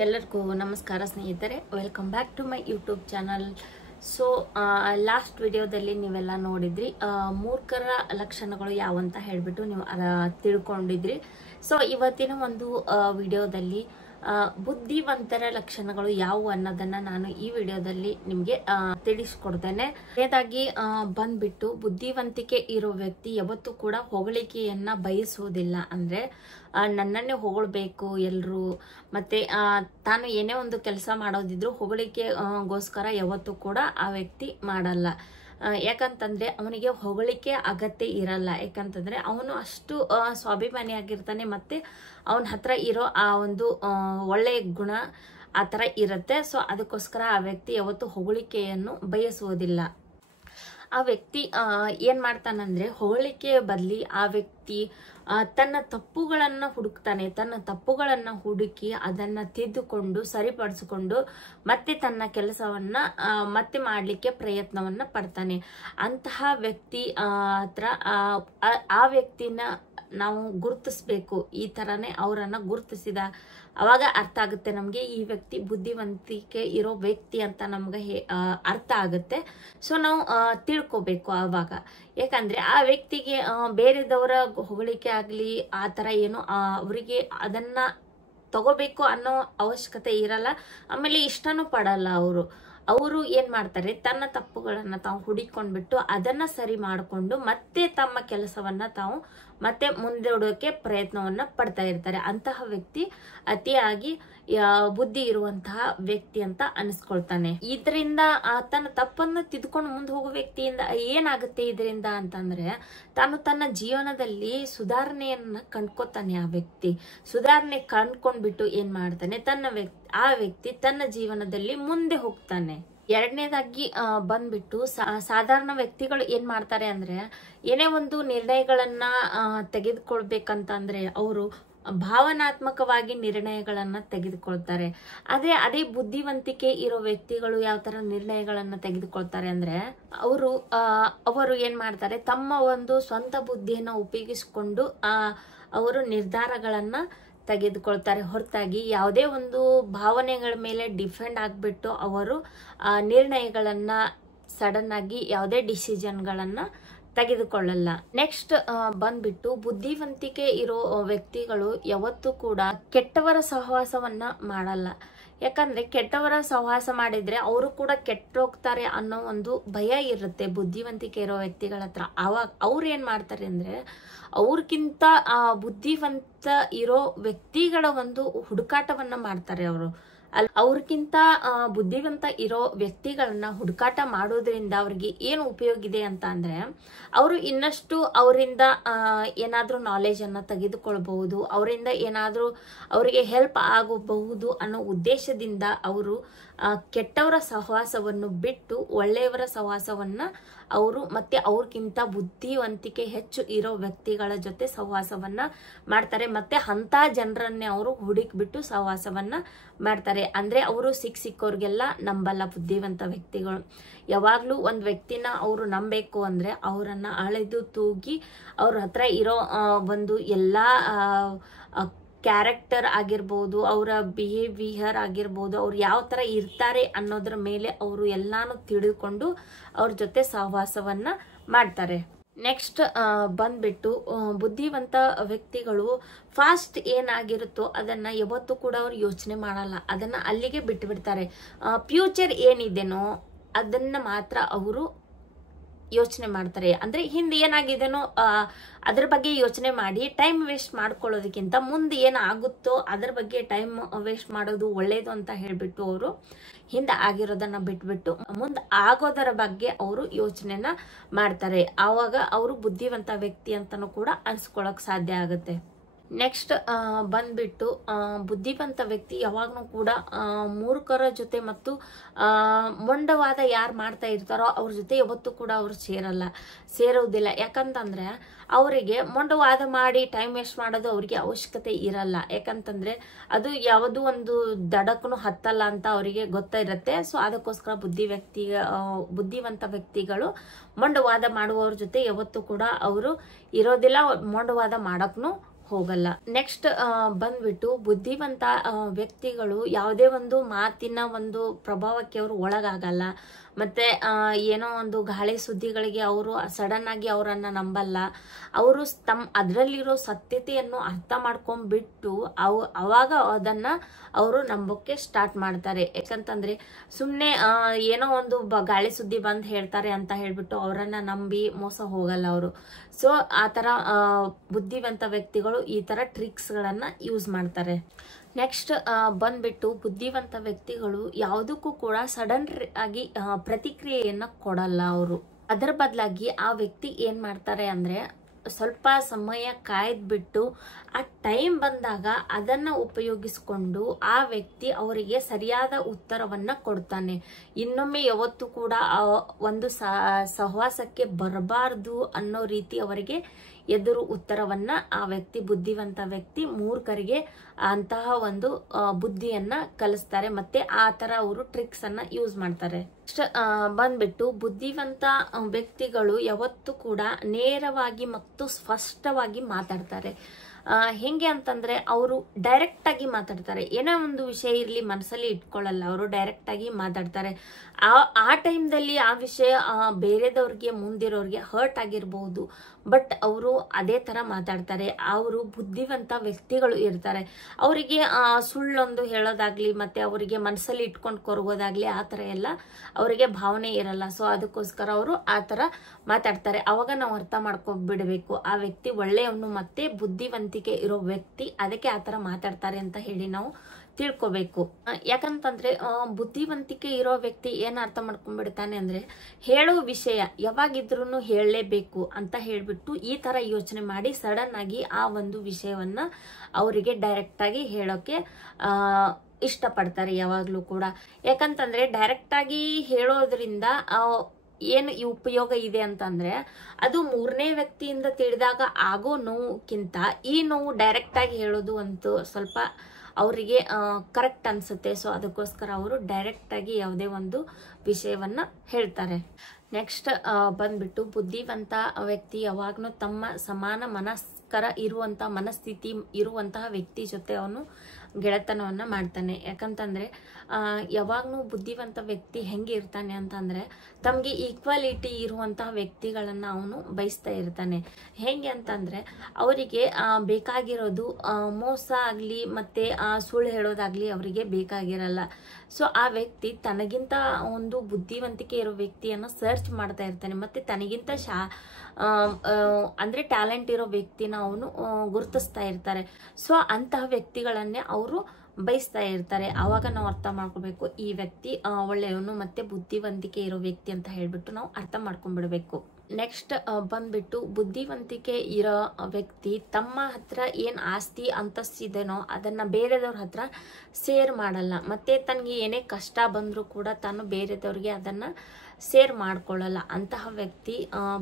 ಎಲ್ಲರಿಗೂ ನಮಸ್ಕಾರ ಸ್ನೇಹಿತರೆ, welcome back to my YouTube channel. So last ವಿಡಿಯೋದಲ್ಲಿ ನೀವೆಲ್ಲ ನೋಡಿದ್ರಿ ಮೂರ್ಖರ ಲಕ್ಷಣಗಳು ಯಾವಂತ ಹೇಳ್ಬಿಟ್ಟು ನೀವು ತಿಳ್ಕೊಂಡಿದ್ರಿ. ಸೊ ಇವತ್ತಿನ ಒಂದು ವಿಡಿಯೋದಲ್ಲಿ ಬುದ್ಧಿವಂತರ ಲಕ್ಷಣಗಳು ಯಾವುವು ಅನ್ನೋದನ್ನ ನಾನು ಈ ವಿಡಿಯೋದಲ್ಲಿ ನಿಮ್ಗೆ ತಿಳಿಸ್ಕೊಡ್ತೇನೆ. ಏದಾಗಿ ಬಂದ್ಬಿಟ್ಟು ಬುದ್ಧಿವಂತಿಕೆ ಇರೋ ವ್ಯಕ್ತಿ ಯಾವತ್ತೂ ಕೂಡ ಹೊಗಳಿಕೆಯನ್ನ ಬಯಸುವುದಿಲ್ಲ. ಅಂದ್ರೆ ನನ್ನನ್ನೇ ಹೊಗಳ್ಬೇಕು ಎಲ್ರು, ಮತ್ತೆ ತಾನು ಏನೇ ಒಂದು ಕೆಲಸ ಮಾಡೋದಿದ್ರು ಹೊಗಳಿಕೆಗೋಸ್ಕರ ಯಾವತ್ತೂ ಕೂಡ ಆ ವ್ಯಕ್ತಿ ಮಾಡಲ್ಲ. ಯಾಕಂತಂದ್ರೆ ಅವನಿಗೆ ಹೊಗಳಿಕೆ ಅಗತ್ಯ ಇರಲ್ಲ. ಯಾಕಂತಂದ್ರೆ ಅವನು ಅಷ್ಟು ಸ್ವಾಭಿಮಾನಿಯಾಗಿರ್ತಾನೆ, ಮತ್ತೆ ಅವನ ಹತ್ರ ಇರೋ ಆ ಒಂದು ಒಳ್ಳೆಯ ಗುಣ ಆ ಥರ ಇರುತ್ತೆ. ಸೊ ಅದಕ್ಕೋಸ್ಕರ ಆ ವ್ಯಕ್ತಿ ಯಾವತ್ತು ಹೊಗಳಿಕೆಯನ್ನು ಬಯಸುವುದಿಲ್ಲ. ಆ ವ್ಯಕ್ತಿ ಏನ್ ಮಾಡ್ತಾನಂದ್ರೆ ಹೊಗಳಿಕೆ ಬದಲಿ ಆ ವ್ಯಕ್ತಿ ತನ್ನ ತಪ್ಪುಗಳನ್ನ ಹುಡುಕ್ತಾನೆ. ತನ್ನ ತಪ್ಪುಗಳನ್ನ ಹುಡುಕಿ ಅದನ್ನ ತಿದ್ದುಕೊಂಡು ಸರಿಪಡಿಸಿಕೊಂಡು ಮತ್ತೆ ತನ್ನ ಕೆಲಸವನ್ನ ಮತ್ತೆ ಮಾಡ್ಲಿಕ್ಕೆ ಪ್ರಯತ್ನವನ್ನ ಪಡ್ತಾನೆ. ಅಂತಹ ವ್ಯಕ್ತಿ ಹತ್ರ ಆ ವ್ಯಕ್ತಿನ ನಾವು ಗುರುತಿಸ್ಬೇಕು. ಈ ತರನೇ ಅವರನ್ನ ಗುರುತಿಸಿದ ಅವಾಗ ಅರ್ಥ ಆಗುತ್ತೆ ನಮ್ಗೆ ಈ ವ್ಯಕ್ತಿ ಬುದ್ಧಿವಂತಿಕೆ ಇರೋ ವ್ಯಕ್ತಿ ಅಂತ ನಮ್ಗೆ ಅರ್ಥ ಆಗುತ್ತೆ. ಸೊ ನಾವು ತಿಳ್ಕೊಬೇಕು ಆವಾಗ. ಯಾಕಂದ್ರೆ ಆ ವ್ಯಕ್ತಿಗೆ ಬೇರೆದವರ ಹೊಗಳಿಕೆ ಆಗ್ಲಿ ಆ ತರ ಏನು ಅವರಿಗೆ ಅದನ್ನ ತಗೋಬೇಕು ಅನ್ನೋ ಅವಶ್ಯಕತೆ ಇರಲ್ಲ. ಆಮೇಲೆ ಇಷ್ಟನೂ ಪಡಲ್ಲ. ಅವರು ಏನ್ ಮಾಡ್ತಾರೆ, ತನ್ನ ತಪ್ಪುಗಳನ್ನ ತಾವು ಹುಡುಕೊಂಡ್ಬಿಟ್ಟು ಅದನ್ನ ಸರಿ ಮಾಡಿಕೊಂಡು ಮತ್ತೆ ತಮ್ಮ ಕೆಲಸವನ್ನ ತಾವು ಮತ್ತೆ ಮುಂದೂಡೋಕೆ ಪ್ರಯತ್ನವನ್ನ ಪಡ್ತಾ ಇರ್ತಾರೆ. ಅಂತಹ ವ್ಯಕ್ತಿ ಅತಿಯಾಗಿ ಬುದ್ಧಿ ಇರುವಂತಹ ವ್ಯಕ್ತಿ ಅಂತ ಅನಿಸ್ಕೊಳ್ತಾನೆ. ಇದರಿಂದ ತನ್ನ ತಪ್ಪನ್ನ ತಿದ್ಕೊಂಡು ಮುಂದೆ ಹೋಗೋ ವ್ಯಕ್ತಿಯಿಂದ ಏನಾಗುತ್ತೆ ಇದರಿಂದ ಅಂತಂದ್ರೆ, ತಾನು ತನ್ನ ಜೀವನದಲ್ಲಿ ಸುಧಾರಣೆಯನ್ನ ಕಂಡ್ಕೋತಾನೆ. ಆ ವ್ಯಕ್ತಿ ಸುಧಾರಣೆ ಕಂಡ್ಕೊಂಡ್ಬಿಟ್ಟು ಏನ್ ಮಾಡ್ತಾನೆ, ಆ ವ್ಯಕ್ತಿ ತನ್ನ ಜೀವನದಲ್ಲಿ ಮುಂದೆ ಹೋಗ್ತಾನೆ. ಎರಡನೇದಾಗಿ ಬಂದ್ಬಿಟ್ಟು ಸಾಧಾರಣ ವ್ಯಕ್ತಿಗಳು ಏನ್ ಮಾಡ್ತಾರೆ ಅಂದ್ರೆ, ಏನೇ ಒಂದು ನಿರ್ಣಯಗಳನ್ನ ತೆಗೆದುಕೊಳ್ಬೇಕಂತಂದ್ರೆ ಅವರು ಭಾವನಾತ್ಮಕವಾಗಿ ನಿರ್ಣಯಗಳನ್ನ ತೆಗೆದುಕೊಳ್ತಾರೆ. ಆದ್ರೆ ಅದೇ ಬುದ್ಧಿವಂತಿಕೆ ಇರೋ ವ್ಯಕ್ತಿಗಳು ಯಾವ ತರ ನಿರ್ಣಯಗಳನ್ನ ತೆಗೆದುಕೊಳ್ತಾರೆ ಅಂದ್ರೆ, ಅವರು ಏನ್ ಮಾಡ್ತಾರೆ, ತಮ್ಮ ಒಂದು ಸ್ವಂತ ಬುದ್ಧಿಯನ್ನ ಉಪಯೋಗಿಸಿಕೊಂಡು ಅವರು ನಿರ್ಧಾರಗಳನ್ನ ತೆಗೆದುಕೊಳ್ತಾರೆ. ಹೊರತಾಗಿ ಯಾವುದೇ ಒಂದು ಭಾವನೆಗಳ ಮೇಲೆ ಡಿಪೆಂಡ್ ಆಗ್ಬಿಟ್ಟು ಅವರು ನಿರ್ಣಯಗಳನ್ನ ಸಡನ್ ಆಗಿ ಯಾವುದೇ ಡಿಸಿಷನ್ಗಳನ್ನ ತೆಗೆದುಕೊಳ್ಳಲ್ಲ. ನೆಕ್ಸ್ಟ್ ಬಂದ್ಬಿಟ್ಟು ಬುದ್ಧಿವಂತಿಕೆ ಇರೋ ವ್ಯಕ್ತಿಗಳು ಯಾವತ್ತೂ ಕೂಡ ಕೆಟ್ಟವರ ಸಹವಾಸವನ್ನ ಮಾಡಲ್ಲ. ಯಾಕಂದ್ರೆ ಕೆಟ್ಟವರ ಸಹವಾಸ ಮಾಡಿದ್ರೆ ಅವರು ಕೂಡ ಕೆಟ್ಟೋಗ್ತಾರೆ ಅನ್ನೋ ಒಂದು ಭಯ ಇರುತ್ತೆ ಬುದ್ಧಿವಂತಿಕೆ ಇರೋ ವ್ಯಕ್ತಿಗಳ ಹತ್ರ. ಅವಾಗ ಅವ್ರು ಏನ್ ಮಾಡ್ತಾರೆ ಅಂದ್ರೆ, ಅವ್ರಕ್ಕಿಂತ ಬುದ್ಧಿವಂತ ಇರೋ ವ್ಯಕ್ತಿಗಳ ಒಂದು ಹುಡುಕಾಟವನ್ನ ಮಾಡ್ತಾರೆ. ಅವ್ರಕ್ಕಿಂತ ಬುದ್ಧಿವಂತ ಇರೋ ವ್ಯಕ್ತಿಗಳನ್ನ ಹುಡುಕಾಟ ಮಾಡೋದ್ರಿಂದ ಅವ್ರಿಗೆ ಏನು ಉಪಯೋಗ ಇದೆ ಅಂತ ಅಂದ್ರೆ, ಅವರು ಇನ್ನಷ್ಟು ಅವರಿಂದ ಏನಾದ್ರೂ ನಾಲೆಜ್ ಅನ್ನ ತೆಗೆದುಕೊಳ್ಬಹುದು, ಅವರಿಂದ ಏನಾದ್ರೂ ಅವರಿಗೆ ಹೆಲ್ಪ್ ಆಗಬಹುದು ಅನ್ನೋ ಉದ್ದೇಶದಿಂದ ಅವರು ಕೆಟ್ಟವರ ಸಹವಾಸವನ್ನು ಬಿಟ್ಟು ಒಳ್ಳೆಯವರ ಸಹವಾಸವನ್ನ ಅವರು ಮತ್ತೆ ಅವ್ರಿಗಿಂತ ಬುದ್ಧಿವಂತಿಕೆ ಹೆಚ್ಚು ಇರೋ ವ್ಯಕ್ತಿಗಳ ಜೊತೆ ಸಹವಾಸವನ್ನ ಮಾಡ್ತಾರೆ. ಮತ್ತೆ ಅಂತ ಜನರನ್ನೇ ಅವರು ಹುಡುಕ್ಬಿಟ್ಟು ಸಹವಾಸವನ್ನ ಮಾಡ್ತಾರೆ. ಅಂದ್ರೆ ಅವರು ಸಿಕ್ಕೋರ್ಗೆಲ್ಲ ನಂಬಲ್ಲ ಬುದ್ಧಿವಂತ ವ್ಯಕ್ತಿಗಳು. ಯಾವಾಗ್ಲೂ ಒಂದ್ ವ್ಯಕ್ತಿನ ಅವರು ನಂಬೇಕು ಅಂದ್ರೆ ಅವರನ್ನ ಅಳೆದು ತೂಗಿ ಅವ್ರ ಹತ್ರ ಇರೋ ಒಂದು ಎಲ್ಲಾ ಕ್ಯಾರೆಕ್ಟರ್ ಆಗಿರ್ಬೋದು, ಅವರ ಬಿಹೇವಿಯರ್ ಆಗಿರ್ಬೋದು, ಅವ್ರು ಯಾವ ತರ ಇರ್ತಾರೆ ಅನ್ನೋದ್ರ ಮೇಲೆ ಅವರು ಎಲ್ಲಾನು ತಿಳಿದುಕೊಂಡು ಅವ್ರ ಜೊತೆ ಸಹವಾಸವನ್ನ ಮಾಡ್ತಾರೆ. ನೆಕ್ಸ್ಟ್ ಬಂದ್ಬಿಟ್ಟು ಬುದ್ಧಿವಂತ ವ್ಯಕ್ತಿಗಳು ಫಾಸ್ಟ್ ಏನಾಗಿರುತ್ತೋ ಅದನ್ನ ಯಾವತ್ತೂ ಕೂಡ ಅವ್ರು ಯೋಚನೆ ಮಾಡಲ್ಲ. ಅದನ್ನ ಅಲ್ಲಿಗೆ ಬಿಟ್ಟು ಬಿಡ್ತಾರೆ. ಫ್ಯೂಚರ್ ಏನಿದೆನೋ ಅದನ್ನ ಮಾತ್ರ ಅವರು ಯೋಚನೆ ಮಾಡ್ತಾರೆ. ಅಂದ್ರೆ ಹಿಂದೆ ಏನಾಗಿದೆನೋ ಅದ್ರ ಬಗ್ಗೆ ಯೋಚನೆ ಮಾಡಿ ಟೈಮ್ ವೇಸ್ಟ್ ಮಾಡ್ಕೊಳ್ಳೋದಕ್ಕಿಂತ ಮುಂದೆ ಏನಾಗುತ್ತೋ ಅದ್ರ ಬಗ್ಗೆ ಟೈಮ್ ವೇಸ್ಟ್ ಮಾಡೋದು ಒಳ್ಳೇದು ಅಂತ ಹೇಳ್ಬಿಟ್ಟು ಅವರು ಹಿಂದೆ ಆಗಿರೋದನ್ನ ಬಿಟ್ಬಿಟ್ಟು ಮುಂದೆ ಆಗೋದರ ಬಗ್ಗೆ ಅವರು ಯೋಚನೆನ ಮಾಡ್ತಾರೆ. ಆವಾಗ ಅವರು ಬುದ್ಧಿವಂತ ವ್ಯಕ್ತಿ ಅಂತಾನೂ ಕೂಡ ಅನ್ಸ್ಕೊಳಕ್ ಸಾಧ್ಯ ಆಗುತ್ತೆ. ನೆಕ್ಸ್ಟ್ ಬಂದ್ಬಿಟ್ಟು ಬುದ್ಧಿವಂತ ವ್ಯಕ್ತಿ ಯಾವಾಗ್ಲೂ ಕೂಡ ಮೂರ್ಖರ ಜೊತೆ ಮತ್ತು ಮೊಂಡವಾದ ಯಾರು ಮಾಡ್ತಾ ಇರ್ತಾರೋ ಅವ್ರ ಜೊತೆ ಯಾವತ್ತೂ ಕೂಡ ಅವ್ರು ಸೇರೋದಿಲ್ಲ. ಯಾಕಂತಂದ್ರೆ ಅವರಿಗೆ ಮೊಂಡವಾದ ಮಾಡಿ ಟೈಮ್ ವೇಸ್ಟ್ ಮಾಡೋದು ಅವ್ರಿಗೆ ಅವಶ್ಯಕತೆ ಇರಲ್ಲ. ಯಾಕಂತಂದ್ರೆ ಅದು ಯಾವುದೋ ಒಂದು ದಡಕ್ಕೂ ಹತ್ತಲ್ಲ ಅಂತ ಅವರಿಗೆ ಗೊತ್ತಿರುತ್ತೆ. ಸೊ ಅದಕ್ಕೋಸ್ಕರ ಬುದ್ಧಿವಂತ ವ್ಯಕ್ತಿಗಳು ಮೊಂಡವಾದ ಮಾಡುವವ್ರ ಜೊತೆ ಯಾವತ್ತೂ ಕೂಡ ಅವರು ಇರೋದಿಲ್ಲ, ಮೊಂಡವಾದ ಮಾಡಕ್ನು ಹೋಗಲ್ಲ. ನೆಕ್ಸ್ಟ್ ಬಂದ್ಬಿಟ್ಟು ಬುದ್ಧಿವಂತ ವ್ಯಕ್ತಿಗಳು ಯಾವುದೇ ಒಂದು ಮಾತಿನ ಒಂದು ಪ್ರಭಾವಕ್ಕೆ ಅವರು ಒಳಗಾಗಲ್ಲ. ಮತ್ತೆ ಏನೋ ಒಂದು ಗಾಳಿ ಸುದ್ದಿಗಳಿಗೆ ಅವರು ಸಡನ್ ಆಗಿ ಅವರನ್ನ ನಂಬಲ್ಲ. ಅವರು ಅದರಲ್ಲಿರೋ ಸತ್ಯತೆಯನ್ನು ಅರ್ಥ ಮಾಡ್ಕೊಂಡ್ಬಿಟ್ಟು ಅವಾಗ ಅದನ್ನ ಅವರು ನಂಬೋಕೆ ಸ್ಟಾರ್ಟ್ ಮಾಡ್ತಾರೆ. ಯಾಕಂತಂದ್ರೆ ಸುಮ್ನೆ ಏನೋ ಒಂದು ಗಾಳಿ ಸುದ್ದಿ ಬಂದ್ ಹೇಳ್ತಾರೆ ಅಂತ ಹೇಳ್ಬಿಟ್ಟು ಅವರನ್ನ ನಂಬಿ ಮೋಸ ಹೋಗಲ್ಲ ಅವರು. ಸೊ ಆತರ ಬುದ್ಧಿವಂತ ವ್ಯಕ್ತಿಗಳು ಈ ತರ ಟ್ರಿಕ್ಸ್ ಗಳನ್ನ ಯೂಸ್ ಮಾಡ್ತಾರೆ. ನೆಕ್ಸ್ಟ್ ಬಂದ್ಬಿಟ್ಟು ಬುದ್ಧಿವಂತ ವ್ಯಕ್ತಿಗಳು ಯಾವುದಕ್ಕೂ ಕೂಡ ಸಡನ್ ಆಗಿ ಪ್ರತಿಕ್ರಿಯೆಯನ್ನ ಕೊಡಲ್ಲ ಅವರು. ಅದರ ಬದಲಾಗಿ ಆ ವ್ಯಕ್ತಿ ಏನ್ ಮಾಡ್ತಾರೆ ಅಂದ್ರೆ ಸ್ವಲ್ಪ ಸಮಯ ಕಾಯ್ದ್ಬಿಟ್ಟು ಆ ಟೈಮ್ ಬಂದಾಗ ಅದನ್ನ ಉಪಯೋಗಿಸಿಕೊಂಡು ಆ ವ್ಯಕ್ತಿ ಅವರಿಗೆ ಸರಿಯಾದ ಉತ್ತರವನ್ನ ಕೊಡ್ತಾನೆ. ಇನ್ನೊಮ್ಮೆ ಯಾವತ್ತೂ ಕೂಡ ಒಂದು ಸಹವಾಸಕ್ಕೆ ಬರಬಾರ್ದು ಅನ್ನೋ ರೀತಿ ಅವರಿಗೆ ಎದುರು ಉತ್ತರವನ್ನ ಆ ವ್ಯಕ್ತಿ ಬುದ್ಧಿವಂತ ವ್ಯಕ್ತಿ ಮೂರ್ಖರಿಗೆ ಅಂತಹ ಒಂದು ಬುದ್ಧಿಯನ್ನ ಕಲಿಸ್ತಾರೆ. ಮತ್ತೆ ಆ ತರ ಅವರು ಟ್ರಿಕ್ಸ್ ಅನ್ನ ಯೂಸ್ ಮಾಡ್ತಾರೆ. ಬಂದ್ಬಿಟ್ಟು ಬುದ್ಧಿವಂತ ವ್ಯಕ್ತಿಗಳು ಯಾವತ್ತೂ ಕೂಡ ನೇರವಾಗಿ ಮತ್ತು ಸ್ಪಷ್ಟವಾಗಿ ಮಾತಾಡ್ತಾರೆ. ಹೆಂಗೆ ಅಂತಂದ್ರೆ ಅವರು ಡೈರೆಕ್ಟ್ ಆಗಿ ಮಾತಾಡ್ತಾರೆ. ಏನೋ ಒಂದು ವಿಷಯ ಇರ್ಲಿ ಮನಸ್ಸಲ್ಲಿ ಇಟ್ಕೊಳ್ಳಲ್ಲ, ಅವರು ಡೈರೆಕ್ಟ್ ಆಗಿ ಮಾತಾಡ್ತಾರೆ. ಆ ಟೈಮ್ದಲ್ಲಿ ಆ ವಿಷಯ ಬೇರೆದವ್ರಿಗೆ ಮುಂದಿರೋರ್ಗೆ ಹರ್ಟ್ ಆಗಿರ್ಬಹುದು, ಬಟ್ ಅವರು ಅದೇ ತರ ಮಾತಾಡ್ತಾರೆ. ಅವರು ಬುದ್ಧಿವಂತ ವ್ಯಕ್ತಿಗಳು ಇರ್ತಾರೆ. ಅವರಿಗೆ ಸುಳ್ಳೊಂದು ಹೇಳೋದಾಗ್ಲಿ ಮತ್ತೆ ಅವರಿಗೆ ಮನಸ್ಸಲ್ಲಿ ಇಟ್ಕೊಂಡು ಕೊರಗೋದಾಗ್ಲಿ ಆ ತರ ಎಲ್ಲ ಅವರಿಗೆ ಭಾವನೆ ಇರಲ್ಲ. ಸೊ ಅದಕ್ಕೋಸ್ಕರ ಅವರು ಆ ತರ ಮಾತಾಡ್ತಾರೆ. ಅವಾಗ ನಾವು ಅರ್ಥ ಮಾಡ್ಕೊಂಡ್ಬಿಡ್ಬೇಕು ಆ ವ್ಯಕ್ತಿ ಒಳ್ಳೆಯವನು ಮತ್ತೆ ಬುದ್ಧಿವಂತಿಕೆ ಇರೋ ವ್ಯಕ್ತಿ, ಅದಕ್ಕೆ ಆ ತರ ಮಾತಾಡ್ತಾರೆ ಅಂತ ಹೇಳಿ ನಾವು ತಿಳ್ಕೊಬೇಕು. ಯಾಕಂತಂದ್ರೆ ಬುದ್ಧಿವಂತಿಕೆ ಇರೋ ವ್ಯಕ್ತಿ ಏನ್ ಅರ್ಥ ಮಾಡ್ಕೊಂಡ್ಬಿಡ್ತಾನೆ ಅಂದ್ರೆ ಹೇಳೋ ವಿಷಯ ಯಾವಾಗಿದ್ರು ಹೇಳಲೇಬೇಕು ಅಂತ ಹೇಳ್ಬಿಟ್ಟು ಈ ತರ ಯೋಚನೆ ಮಾಡಿ ಸಡನ್ ಆಗಿ ಆ ಒಂದು ವಿಷಯವನ್ನ ಅವರಿಗೆ ಡೈರೆಕ್ಟ್ ಆಗಿ ಹೇಳೋಕೆ ಇಷ್ಟಪಡ್ತಾರೆ ಯಾವಾಗ್ಲೂ ಕೂಡ. ಯಾಕಂತಂದ್ರೆ ಡೈರೆಕ್ಟ್ ಆಗಿ ಹೇಳೋದ್ರಿಂದ ಏನು ಈ ಉಪಯೋಗ ಇದೆ ಅಂತಂದ್ರೆ ಅದು ಮೂರನೇ ವ್ಯಕ್ತಿಯಿಂದ ತಿಳಿದಾಗ ಆಗೋ ನೋವುಕ್ಕಿಂತ ಈ ನೋವು ಡೈರೆಕ್ಟ್ ಆಗಿ ಹೇಳೋದು ಅಂತೂ ಸ್ವಲ್ಪ ಅವರಿಗೆ ಕರೆಕ್ಟ್ ಅನ್ಸುತ್ತೆ. ಸೊ ಅದಕ್ಕೋಸ್ಕರ ಅವರು ಡೈರೆಕ್ಟ್ ಆಗಿ ಯಾವುದೇ ಒಂದು ವಿಷಯವನ್ನ ಹೇಳ್ತಾರೆ. ನೆಕ್ಸ್ಟ್ ಬಂದ್ಬಿಟ್ಟು ಬುದ್ಧಿವಂತ ವ್ಯಕ್ತಿ ಯಾವಾಗ್ಲೂ ತಮ್ಮ ಸಮಾನ ಮನಸ್ಕರ ಇರುವಂತಹ ಮನಸ್ಥಿತಿ ಇರುವಂತಹ ವ್ಯಕ್ತಿ ಜೊತೆ ಅವನು ಗೆಳೆತನವನ್ನ ಮಾಡ್ತಾನೆ. ಯಾಕಂತಂದ್ರೆ ಯಾವಾಗ್ಲೂ ಬುದ್ಧಿವಂತ ವ್ಯಕ್ತಿ ಹೆಂಗೆ ಇರ್ತಾನೆ ಅಂತಂದ್ರೆ ತಮ್ಗೆ ಈಕ್ವಾಲಿಟಿ ಇರುವಂತಹ ವ್ಯಕ್ತಿಗಳನ್ನ ಅವನು ಬಯಸ್ತಾ ಇರ್ತಾನೆ. ಹೆಂಗೆ ಅಂತಂದ್ರೆ ಅವರಿಗೆ ಬೇಕಾಗಿರೋದು ಮೋಸ ಆಗ್ಲಿ ಮತ್ತೆ ಸುಳ್ಳು ಹೇಳೋದಾಗ್ಲಿ ಅವರಿಗೆ ಬೇಕಾಗಿರಲ್ಲ. ಸೊ ಆ ವ್ಯಕ್ತಿ ತನಗಿಂತ ಒಂದು ಬುದ್ಧಿವಂತಿಕೆ ಇರೋ ವ್ಯಕ್ತಿಯನ್ನ ಸರ್ಚ್ ಮಾಡ್ತಾ ಇರ್ತಾನೆ. ಮತ್ತೆ ತನಗಿಂತ ಅಂದ್ರೆ ಟ್ಯಾಲೆಂಟ್ ಇರೋ ವ್ಯಕ್ತಿನ ಅವನು ಗುರುತಿಸ್ತಾ ಇರ್ತಾರೆ. ಸೊ ಅಂತಹ ವ್ಯಕ್ತಿಗಳನ್ನೇ ಅವರು ಬಯಸ್ತಾ ಇರ್ತಾರೆ. ಆವಾಗ ನಾವು ಅರ್ಥ ಮಾಡ್ಕೋಬೇಕು ಈ ವ್ಯಕ್ತಿ ಒಳ್ಳೆಯವನು ಮತ್ತೆ ಬುದ್ಧಿವಂತಿಕೆ ಇರೋ ವ್ಯಕ್ತಿ ಅಂತ ಹೇಳ್ಬಿಟ್ಟು ನಾವು ಅರ್ಥ ಮಾಡ್ಕೊಂಡ್ಬಿಡ್ಬೇಕು. ನೆಕ್ಸ್ಟ್ ಬಂದ್ಬಿಟ್ಟು ಬುದ್ಧಿವಂತಿಕೆ ಇರೋ ವ್ಯಕ್ತಿ ತಮ್ಮ ಹತ್ರ ಏನ್ ಆಸ್ತಿ ಅಂತಸ್ತಿದೇನೋ ಅದನ್ನ ಬೇರೆದವ್ರ ಹತ್ರ ಶೇರ್ ಮಾಡಲ್ಲ. ಮತ್ತೆ ತನ್ಗೆ ಏನೇ ಕಷ್ಟ ಬಂದ್ರೂ ಕೂಡ ತಾನು ಬೇರೆದವ್ರಿಗೆ ಅದನ್ನ ಶೇರ್ ಮಾಡ್ಕೊಳ್ಳಲ್ಲ. ಅಂತಹ ವ್ಯಕ್ತಿ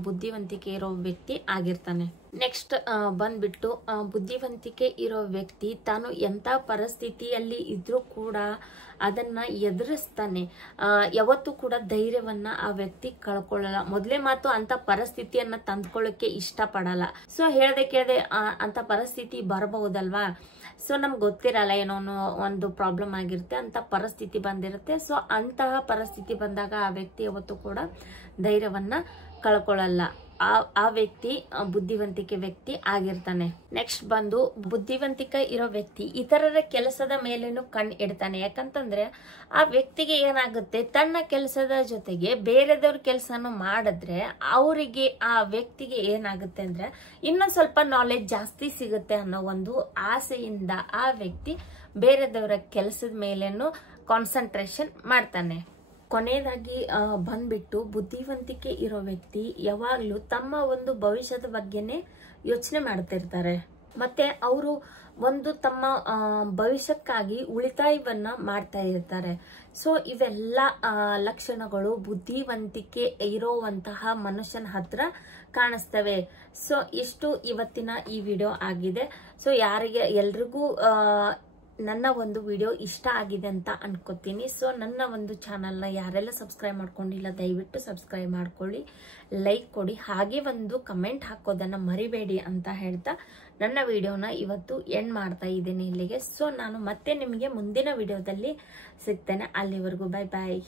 ಬುದ್ಧಿವಂತಿಕೆ ಇರೋ ವ್ಯಕ್ತಿ ಆಗಿರ್ತಾನೆ. ನೆಕ್ಸ್ಟ್ ಬಂದ್ಬಿಟ್ಟು ಬುದ್ಧಿವಂತಿಕೆ ಇರೋ ವ್ಯಕ್ತಿ ತಾನು ಎಂತ ಪರಿಸ್ಥಿತಿಯಲ್ಲಿ ಇದ್ರೂ ಕೂಡ ಅದನ್ನ ಎದುರಿಸ್ತಾನೆ. ಯಾವತ್ತೂ ಕೂಡ ಧೈರ್ಯವನ್ನ ಆ ವ್ಯಕ್ತಿ ಕಳ್ಕೊಳ್ಳಲ್ಲ. ಮೊದಲೇ ಮಾತು ಅಂತ ಪರಿಸ್ಥಿತಿಯನ್ನ ತಂದ್ಕೊಳ್ಳೋಕೆ ಇಷ್ಟಪಡಲ್ಲ. ಸೊ ಹೇಳ್ದೆ ಕೇಳ್ದೆ ಅಂತ ಪರಿಸ್ಥಿತಿ ಬರಬಹುದಲ್ವಾ. ಸೊ ನಮ್ಗೆ ಗೊತ್ತಿರಲ್ಲ, ಏನೋ ಒಂದು ಪ್ರಾಬ್ಲಮ್ ಆಗಿರುತ್ತೆ, ಅಂತ ಪರಿಸ್ಥಿತಿ ಬಂದಿರುತ್ತೆ. ಸೊ ಅಂತಹ ಪರಿಸ್ಥಿತಿ ಬಂದಾಗ ಆ ವ್ಯಕ್ತಿ ಯಾವತ್ತೂ ಕೂಡ ಧೈರ್ಯವನ್ನ ಕಳ್ಕೊಳ್ಳಲ್ಲ. ಆ ವ್ಯಕ್ತಿ ಬುದ್ಧಿವಂತಿಕೆ ವ್ಯಕ್ತಿ ಆಗಿರ್ತಾನೆ. ನೆಕ್ಸ್ಟ್ ಬಂದು ಬುದ್ಧಿವಂತಿಕೆ ಇರೋ ವ್ಯಕ್ತಿ ಇತರರ ಕೆಲಸದ ಮೇಲೇನು ಕಣ್ ಇಡ್ತಾನೆ. ಯಾಕಂತಂದ್ರೆ ಆ ವ್ಯಕ್ತಿಗೆ ಏನಾಗುತ್ತೆ, ತನ್ನ ಕೆಲಸದ ಜೊತೆಗೆ ಬೇರೆದವ್ರ ಕೆಲಸನು ಮಾಡಿದ್ರೆ ಅವರಿಗೆ ಆ ವ್ಯಕ್ತಿಗೆ ಏನಾಗುತ್ತೆ ಅಂದ್ರೆ ಇನ್ನೊಂದ್ ಸ್ವಲ್ಪ ನಾಲೆಜ್ ಜಾಸ್ತಿ ಸಿಗುತ್ತೆ ಅನ್ನೋ ಒಂದು ಆಸೆಯಿಂದ ಆ ವ್ಯಕ್ತಿ ಬೇರೆದವರ ಕೆಲಸದ ಮೇಲೇನು ಕಾನ್ಸಂಟ್ರೇಷನ್ ಮಾಡ್ತಾನೆ. ಕೊನೆಯದಾಗಿ ಬಂದ್ಬಿಟ್ಟು ಬುದ್ಧಿವಂತಿಕೆ ಇರೋ ವ್ಯಕ್ತಿ ಯಾವಾಗ್ಲೂ ತಮ್ಮ ಒಂದು ಭವಿಷ್ಯದ ಬಗ್ಗೆನೆ ಯೋಚನೆ ಮಾಡ್ತಿರ್ತಾರೆ. ಮತ್ತೆ ಅವರು ಒಂದು ತಮ್ಮ ಭವಿಷ್ಯಕ್ಕಾಗಿ ಉಳಿತಾಯವನ್ನ ಮಾಡ್ತಾ ಇರ್ತಾರೆ. ಸೊ ಇವೆಲ್ಲ ಲಕ್ಷಣಗಳು ಬುದ್ಧಿವಂತಿಕೆ ಇರುವಂತಹ ಮನುಷ್ಯನ ಹತ್ರ ಕಾಣಿಸ್ತವೆ. ಸೊ ಇಷ್ಟು ಇವತ್ತಿನ ಈ ವಿಡಿಯೋ ಆಗಿದೆ. ಸೊ ಎಲ್ರಿಗೂ ನನ್ನ ಒಂದು ವಿಡಿಯೋ ಇಷ್ಟ ಆಗಿದೆ ಅಂತ ಅನ್ಕೋತೀನಿ. ಸೊ ನನ್ನ ಒಂದು ಚಾನಲ್ನ ಯಾರೆಲ್ಲ ಸಬ್ಸ್ಕ್ರೈಬ್ ಮಾಡ್ಕೊಂಡಿಲ್ಲ ದಯವಿಟ್ಟು ಸಬ್ಸ್ಕ್ರೈಬ್ ಮಾಡ್ಕೊಳ್ಳಿ, ಲೈಕ್ ಕೊಡಿ, ಹಾಗೆ ಒಂದು ಕಮೆಂಟ್ ಹಾಕೋದನ್ನ ಮರಿಬೇಡಿ ಅಂತ ಹೇಳ್ತಾ ನನ್ನ ವಿಡಿಯೋನ ಇವತ್ತು ಎಂಡ್ ಮಾಡ್ತಾ ಇದ್ದೀನಿ ಇಲ್ಲಿಗೆ. ಸೊ ನಾನು ಮತ್ತೆ ನಿಮಗೆ ಮುಂದಿನ ವಿಡಿಯೋದಲ್ಲಿ ಸಿಗ್ತೇನೆ. ಅಲ್ಲಿವರೆಗೂ ಬೈ ಬಾಯ್.